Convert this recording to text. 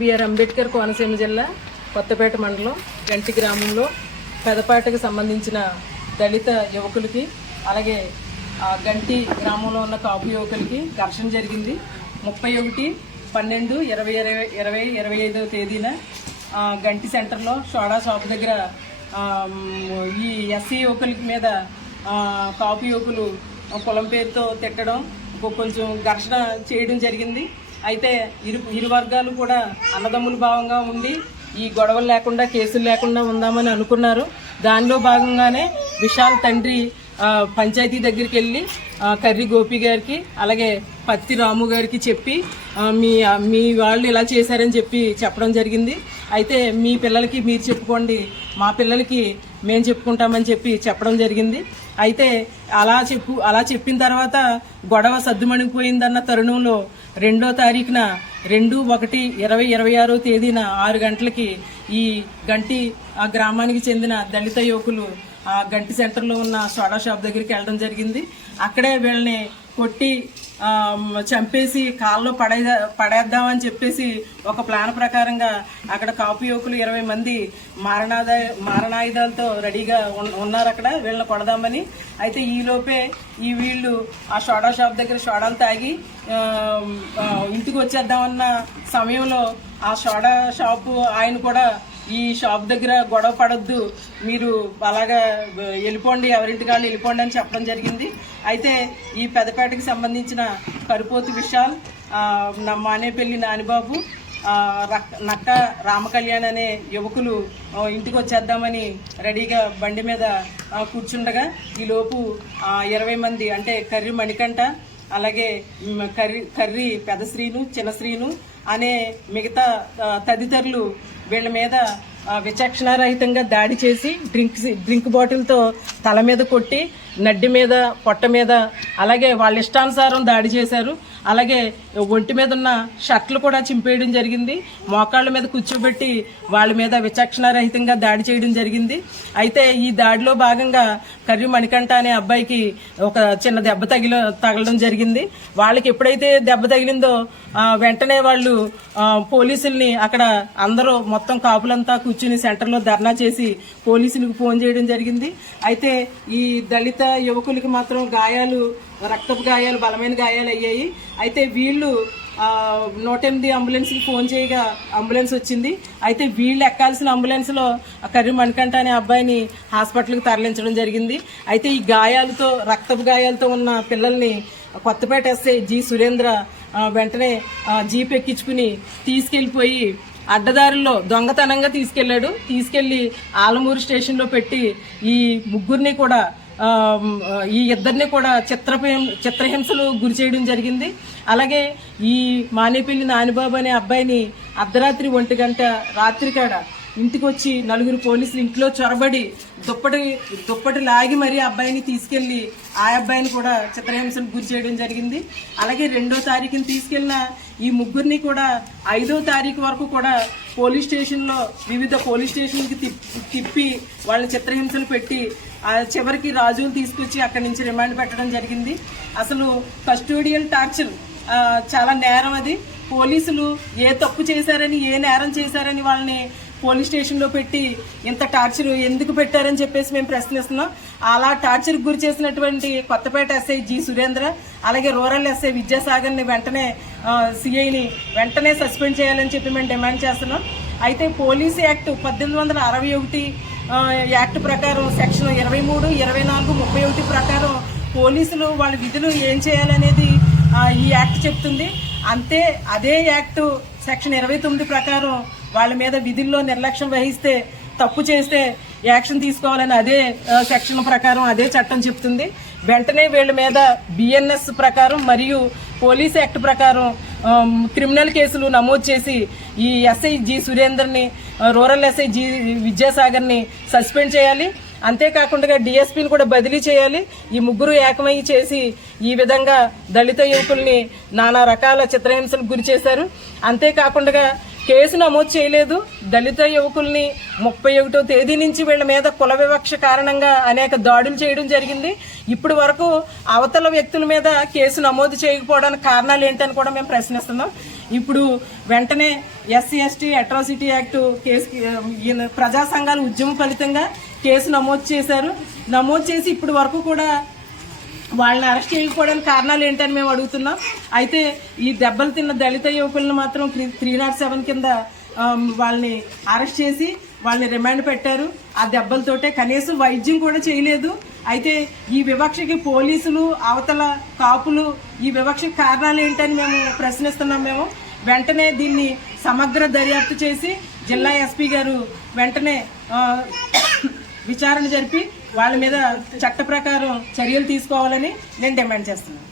BR Ambedkar Konaseema జిల్లా కొత్తపేట మండలం గంటి గ్రామంలో పెదపాటకు సంబంధించిన దళిత యువకులకి అలాగే గంటి గ్రామంలో ఉన్న కాపు యువకులకి ఘర్షణ జరిగింది. 31/12/2025 తేదీన గంటి సెంటర్లో సోడా షాప్ దగ్గర ఈ ఎస్సీ యువకులకి మీద కాపు యువకులు కులం పేరుతో తిట్టడం, కొంచెం ఘర్షణ చేయడం జరిగింది. అయితే ఇరు వర్గాలు కూడా అన్నదమ్ముల భావంగా ఉండి ఈ గొడవలు లేకుండా కేసులు లేకుండా ఉందామని అనుకున్నారు. దానిలో భాగంగానే విశాల్ తండ్రి పంచాయతీ దగ్గరికి వెళ్ళి కర్రి గోపి గారికి అలాగే పత్తి రాము గారికి చెప్పి మీ వాళ్ళు ఇలా చేశారని చెప్పడం జరిగింది. అయితే మీ పిల్లలకి మీరు చెప్పుకోండి, మా పిల్లలకి మేము చెప్పుకుంటామని చెప్పడం జరిగింది. అయితే అలా చెప్పిన తర్వాత గొడవ సద్దుమణిగిపోయిందన్న తరుణంలో 2వ తారీఖున 2/1/2026 తేదీన 6 గంటలకి ఈ గంటి గ్రామానికి చెందిన దళిత యువకులు గంటి సెంటర్లో ఉన్న సోడా షాప్ దగ్గరికి వెళ్ళడం జరిగింది. అక్కడే వీళ్ళని కొట్టి చంపేసి కాల్లో పడేద్దామని చెప్పేసి ఒక ప్లాన్ ప్రకారంగా అక్కడ కాపు యువకులు 20 మంది మారణాయుధాలతో రెడీగా ఉన్నారు అక్కడ వీళ్ళని కొడదామని. అయితే ఈలోపే వీళ్ళు ఆ సోడా షాప్ దగ్గర సోడాలు తాగి ఇంటికి వచ్చేద్దామన్న సమయంలో ఆ సోడా షాపు ఆయన కూడా ఈ షాప్ దగ్గర గొడవ పడొద్దు, మీరు అలాగా వెళ్ళిపోండి, ఎవరింటికి వాళ్ళు వెళ్ళిపోండి అని చెప్పడం జరిగింది. అయితే ఈ పెదపేటకి సంబంధించిన కరుపోతు విశాల్, మానేపల్లి నానిబాబు, నక్క రామకళ్యాణ్ అనే యువకులు ఇంటికి వచ్చేద్దామని రెడీగా బండి మీద కూర్చుండగా ఈలోపు 20 మంది అంటే కర్రి మణికంఠ అలాగే కర్రి పెద్ద శ్రీను చిన్న శ్రీను అనే మిగతా తదితరులు వీళ్ళ మీద విచక్షణారహితంగా దాడి చేసి డ్రింక్ బాటిల్తో తల మీద కొట్టి నడ్డి మీద పొట్ట మీద అలాగే వాళ్ళ ఇష్టానుసారం దాడి చేశారు. అలాగే ఒంటి మీద ఉన్న షర్ట్లు కూడా చింపేయడం జరిగింది. మోకాళ్ళ మీద కూర్చోబెట్టి వాళ్ళ మీద విచక్షణారహితంగా దాడి చేయడం జరిగింది. అయితే ఈ దాడిలో భాగంగా కర్రి మణికంఠ అనే అబ్బాయికి ఒక చిన్న దెబ్బ తగలడం జరిగింది. వాళ్ళకి ఎప్పుడైతే దెబ్బ తగిలిందో వెంటనే వాళ్ళు పోలీసుల్ని అక్కడ అందరూ మొత్తం కాపులంతా కూర్చుని సెంటర్లో ధర్నా చేసి పోలీసులకు ఫోన్ చేయడం జరిగింది. అయితే ఈ దళిత యువకులకి మాత్రం గాయాలు, రక్తపు గాయాలు, బలమైన గాయాలు అయ్యాయి. అయితే వీళ్ళు 108 అంబులెన్స్కి ఫోన్ చేయగా అంబులెన్స్ వచ్చింది. అయితే వీళ్ళు ఎక్కాల్సిన అంబులెన్స్లో కర్రి మణికంఠ అనే అబ్బాయిని హాస్పిటల్కి తరలించడం జరిగింది. అయితే ఈ గాయాలతో, రక్తపు గాయాలతో ఉన్న పిల్లల్ని కొత్తపేట ఎస్ఐ జి సురేంద్ర వెంటనే జీప్ ఎక్కించుకుని తీసుకెళ్లిపోయి అడ్డదారుల్లో దొంగతనంగా తీసుకెళ్లి ఆలమూరు స్టేషన్లో పెట్టి ఈ ముగ్గురిని కూడా ఈ ఇద్దరిని కూడా చిత్రహింసలు గురి చేయడం జరిగింది. అలాగే ఈ మానేపల్లి నానిబాబు అనే అబ్బాయిని అర్ధరాత్రి 1 గంట రాత్రికాడ ఇంటికి వచ్చి 4 పోలీసులు ఇంట్లో చొరబడి దుప్పటి లాగి మరీ అబ్బాయిని తీసుకెళ్లి ఆ అబ్బాయిని కూడా చిత్రహింసలకు గురి చేయడం జరిగింది. అలాగే 2వ తారీఖున తీసుకెళ్లిన ఈ ముగ్గురిని కూడా 5వ తారీఖు వరకు కూడా పోలీస్ స్టేషన్లో వివిధ పోలీస్ స్టేషన్కి తిప్పి వాళ్ళని చిత్రహింసలు పెట్టి చివరికి రాజులు తీసుకొచ్చి అక్కడి నుంచి రిమాండ్ పెట్టడం జరిగింది. అసలు కస్టోడియల్ టార్చర్ చాలా నేరం. అది పోలీసులు ఏ తప్పు చేశారని, ఏ నేరం చేశారని వాళ్ళని పోలీస్ స్టేషన్లో పెట్టి ఇంత టార్చర్ ఎందుకు పెట్టారని చెప్పేసి మేము ప్రశ్నిస్తున్నాం. అలా టార్చర్కి గురి చేసినటువంటి కొత్తపేట ఎస్ఐ జి సురేంద్ర అలాగే రూరల్ ఎస్ఐ విద్యాసాగర్ని వెంటనే సిఐని వెంటనే సస్పెండ్ చేయాలని చెప్పి మేము డిమాండ్ చేస్తున్నాం. అయితే పోలీస్ యాక్ట్ 1861 యాక్ట్ ప్రకారం సెక్షన్ 23, 24, 31 ప్రకారం పోలీసులు వాళ్ళ విధులు ఏం చేయాలనేది ఈ యాక్ట్ చెప్తుంది. అదే యాక్ట్ సెక్షన్ 29 ప్రకారం వాళ్ళ మీద విధుల్లో నిర్లక్ష్యం వహిస్తే, తప్పు చేస్తే యాక్షన్ తీసుకోవాలని అదే సెక్షన్ ప్రకారం అదే చట్టం చెప్తుంది. వెంటనే వీళ్ళ మీద బిఎన్ఎస్ ప్రకారం మరియు పోలీస్ యాక్ట్ ప్రకారం క్రిమినల్ కేసులు నమోదు చేసి ఈ ఎస్ఐ జి సురేందర్ని, రూరల్ ఎస్ఐ జి విద్యాసాగర్ని సస్పెండ్ చేయాలి. అంతేకాకుండా డిఎస్పీని కూడా బదిలీ చేయాలి. ఈ ముగ్గురు ఏకమై చేసి ఈ విధంగా దళిత యువకుల్ని నానా రకాల చిత్రహింసలకు గురి చేశారు. అంతేకాకుండా కేసు నమోదు చేయలేదు. దళిత యువకుల్ని 31వ తేదీ నుంచి వీళ్ళ మీద కుల వివక్ష కారణంగా అనేక దాడులు చేయడం జరిగింది. ఇప్పటి వరకు అవతల వ్యక్తుల మీద కేసు నమోదు చేయకపోవడానికి కారణాలు ఏంటని కూడా మేము ప్రశ్నిస్తున్నాం. ఇప్పుడు వెంటనే SC ST atrocity act case ప్రజా సంఘాల ఉద్యమ ఫలితంగా కేసు నమోదు చేశారు. నమోదు చేసి ఇప్పటి వరకు కూడా వాళ్ళని అరెస్ట్ చేయకపోవడానికి కారణాలు ఏంటని మేము అడుగుతున్నాం. అయితే ఈ దెబ్బలు తిన్న దళిత యువకులను మాత్రం 307 కింద వాళ్ళని అరెస్ట్ చేసి వాళ్ళని రిమాండ్ పెట్టారు. ఆ దెబ్బలతోటే కనీసం వైద్యం కూడా చేయలేదు. అయితే ఈ వివక్షకి పోలీసులు, అవతల కాపులు ఈ వివక్షకి కారణాలు ఏంటని మేము ప్రశ్నిస్తున్నాం. మేము వెంటనే దీన్ని సమగ్ర దర్యాప్తు చేసి జిల్లా ఎస్పీ గారు వెంటనే విచారణ జరిపి వాళ్ళ మీద చట్ట ప్రకారం చర్యలు తీసుకోవాలని నేను డిమాండ్ చేస్తున్నాను.